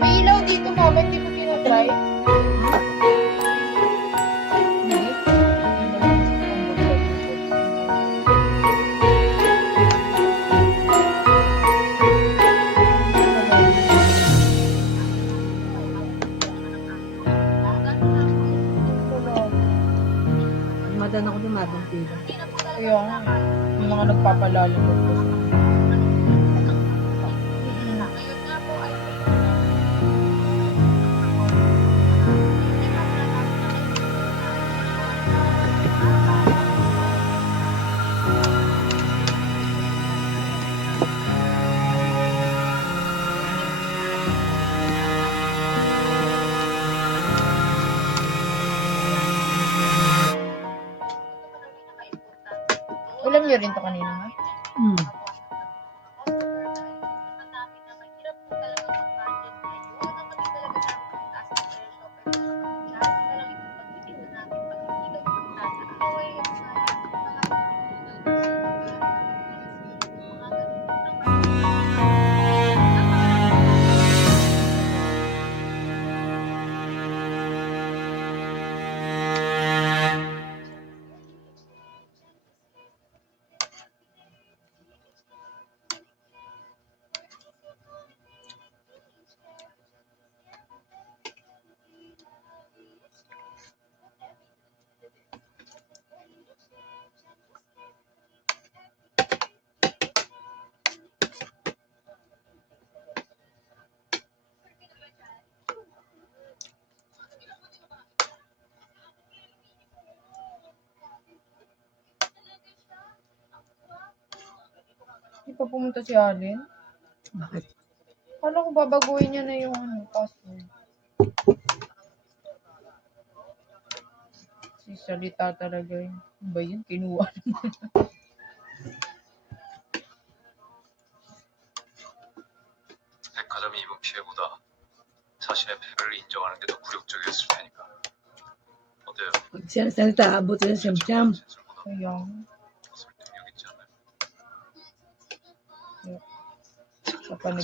May ilaw dito, mama. Hindi ko tinatry. Madan ako ng madang pila. Kaya nga. Yung mga nagpapalalim mo po. Ulam niyo rin to kanina, ha? Hindi pa pumunta si Allen. Bakit? Kala ko babaguhin niya na yung password. Si salita talaga yun. Ano ba yun? Kinuha naman. 백화점이 입은 피해보다 자신의 패배를 인정하는 게 더 굴욕적이었을 테니까. 어때요? Pag siya salita, abot siya siyam-siyam. 진술보다 Kaya. 더 설득력 있지 않나요? Kapag